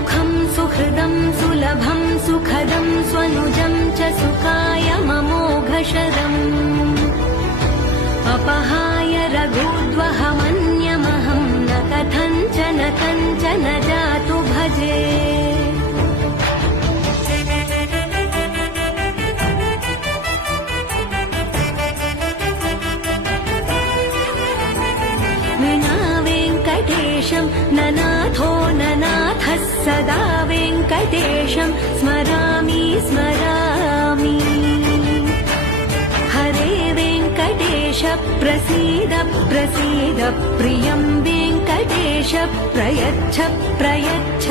सुमुखं सुहृदं सुलभं सुखदं स्वनुजं च सुखाय ममोघशरम् अपहाय रघुद्वहमन्यमहं न कथञ्चन जातु भजे। विना वेङ्कटेशं ननाथो ननाथः सदा वेङ्कटेशं स्मरामि स्मरामि। हरे वेङ्कटेश प्रसीद प्रसीद प्रियं वेङ्कटेश प्रयच्छ प्रयच्छ।